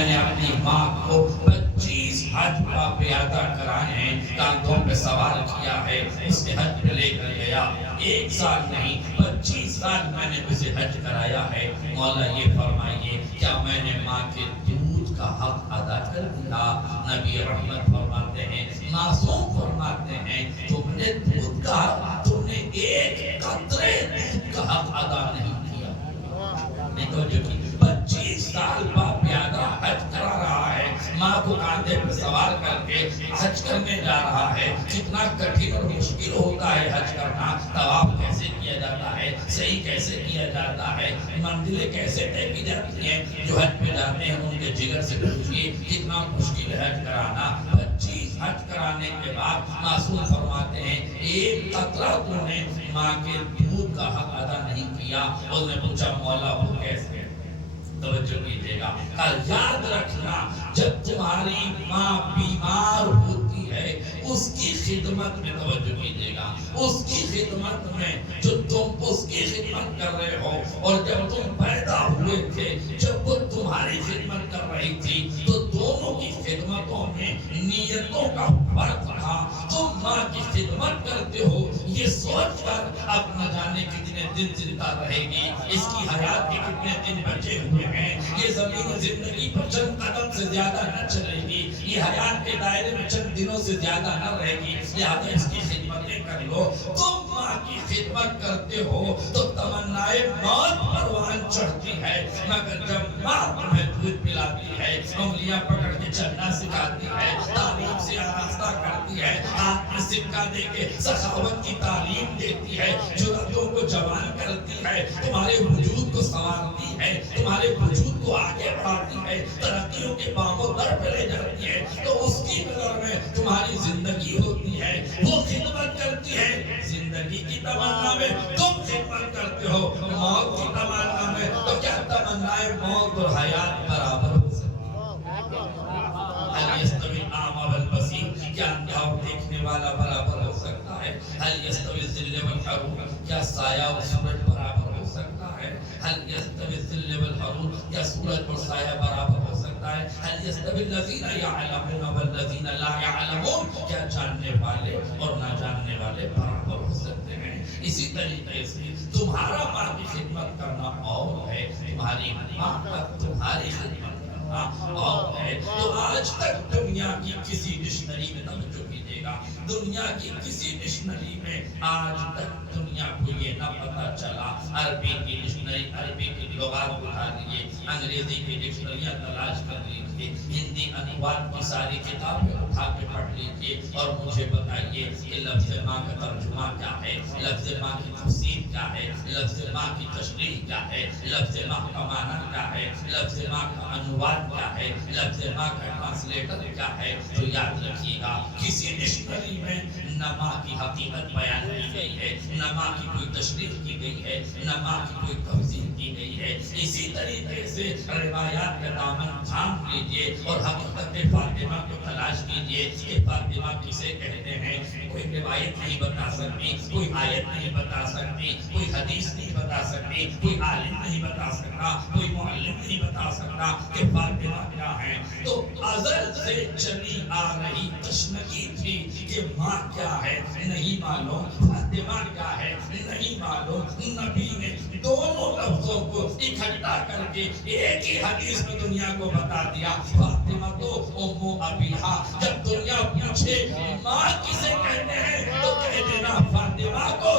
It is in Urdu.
میں نے اپنی ماں کو 25 حج کا پیادہ کرائے ہیں، کاندھوں پہ سوار کیا ہے، اسے حج پہ لے کر گیا۔ 1 سال نہیں 25 سال میں نے اسے حج کرایا ہے۔ مولا یہ فرمائیے کیا میں نے ماں کے دودھ کا حق ادا کر دیا؟ نبی رحمت فرماتے ہیں، معصوم فرماتے ہیں، تم نے دودھ کا، تم نے ایک قطرے دودھ کا حق ادا نہیں کیا۔ نہیں تو جو 25 سال بعد پیادہ حج کرا رہا ہے، ماں کو کاندھے پر سوار کر کے حج کرنے جا رہا ہے۔ کتنا کٹھن اور مشکل ہوتا ہے حج کرنا، طواف کیسے کیا جاتا ہے، صحیح کیسے کیا جاتا ہے، منزلیں کیسے طے کی جاتی ہیں۔ جو حج پہ جاتے ہیں ان کے جگر سے پوچھئے کتنا مشکل ہے حج کرانا۔ 25 حج کرانے کے بعد معصوم فرماتے ہیں ایک قطرہ تو نے ماں کے دودھ کا حق ادا نہیں کیا۔ اس نے پوچھا مولا وہ کیسے؟ توجہ کیجئے گا، یاد رکھنا جب تمہاری ماں بیمار ہوتی ہے اس کی خدمت میں، توجہ کیجئے گا، اس کی خدمت میں جو تم اس کی خدمت کر رہے ہو، اور جب تم پیدا ہوئے تھے جب وہ تمہاری خدمت کر رہی تھی تو دونوں کی خدمتوں میں نیتوں کا فرق تھا۔ تم ماں کی خدمت کرتے ہو یہ سوچ کر اب نہ جانے کتنے دن زندہ رہے گی، اس کی حیات کے کتنے دن بچے ہوئے ہیں، یہ زمین زندگی پر چند قدم سے زیادہ نہ چلے گی، یہ حیات کے دائرے میں چند دنوں سے زیادہ نہ رہے گی، لہذا اس کی خدمتیں کر لو۔ تم ماں کی خدمت کرتے ہو تو تمنائے موت پروان چڑھتی ہے، مگر جب ماں تمہیں دودھ پلاتی ہے، انگلیاں پکڑ کے چلنا سکھاتی ہے، تعلیم سے آراستہ کرتی ہے، ہاتھ میں سکہ دے کے سخاوت کی تعلیم دیتی ہے، جرأتوں کو جوان کرتی ہے، تمہارے وجود کو سنوارتی ہے، تمہارے وجود کو آگے بڑھاتی ہے، ترقیوں کے باموں در پہ لے جاتی ہے، تو اس کی نظر میں تمہاری زندگی ہوتی ہے، وہ خدمت کرتی ہے۔ زندگی کی تمنا میں تم خدمت کرتے ہو، موت کی تمنا میں تو کیا تمنائے موت اور حیات برابر ہو سکتی ہے؟ هل يستوي الأعمى والبصير؟ کیا اندھا اور دیکھنے والا برابر ہو سکتا ہے؟ هل يستوي الظل والحرور؟ کیا سایہ اور سورج برابر ہو سکتا ہے؟ هل يستوي الظل والحرور؟ کیا سورج اور سایہ برابر ہو سکتا ہے؟ هل يستوي الذين يعلمون والذين لا يعلمون؟ کیا جاننے والے اور نہ جاننے والے برابر ہو سکتے ہیں؟ اسی طریقے سے تمہارا ماں کی خدمت کرنا اور ہے، تمہاری ماں کا تمہاری خدمت اور ہے۔ تو آج تک دنیا کی کسی ڈکشنری میں، توجہ کیجئے گا، دنیا کی کسی ڈکشنری میں آج تک دنیا کو یہ نہ پتا چلا، عربی کی ڈکشنری، عربی کی لغات اٹھا لیجئے، انگریزی کی ڈکشنریاں تلاش کر لیجئے، ہندی انواد کی ساری کتابیں اٹھا کے پڑھ لیجئے اور مجھے بتائیے کہ لفظ ماں کا ترجمہ کیا ہے، لفظ ماں کی تفسیر کیا ہے، لفظ ماں کی تشریح کیا ہے، لفظ ماں کا معنی کیا ہے، لفظ ماں کا انواد کیا ہے، لفظ ماں کا ٹرانسلیٹر کیا ہے۔ تو یاد رکھیے گا کسی ڈکشنری میں نہ ماں کی حقیقت بیان کی گئی ہے، نہ ماں کی کوئی تشریح کی گئی ہے، نہ ماں کی کوئی تفسیر کی گئی ہے۔ اسی طریقے سے روایات کا دامن تھام لیجئے اور حقیقت فاطمہ کو تلاش کیجئے کہ فاطمہ کسے کہتے ہیں۔ کوئی روایت نہیں بتا سکتی، کوئی آیت نہیں بتا سکتی، کوئی حدیث نہیں بتا سکتی، کوئی عالم نہیں بتا سکتا، کوئی معلم نہیں بتا سکتا کہ فاطمہ کیا ہے۔ تو ازل سے چلی آ رہی تشنگی تھی کہ ماں کیا ہے نہیں معلوم، فاطمہ کیا ہے نہیں معلوم۔ نبی نے دونوں لفظوں کو اکٹھا کر کے ایک ہی حدیث میں دنیا کو بتا دیا، فاطمہ تو ام ابیہا۔ جب دنیا پوچھے ماں کسے کہتے ہیں تو کہہ دینا فاطمہ کو،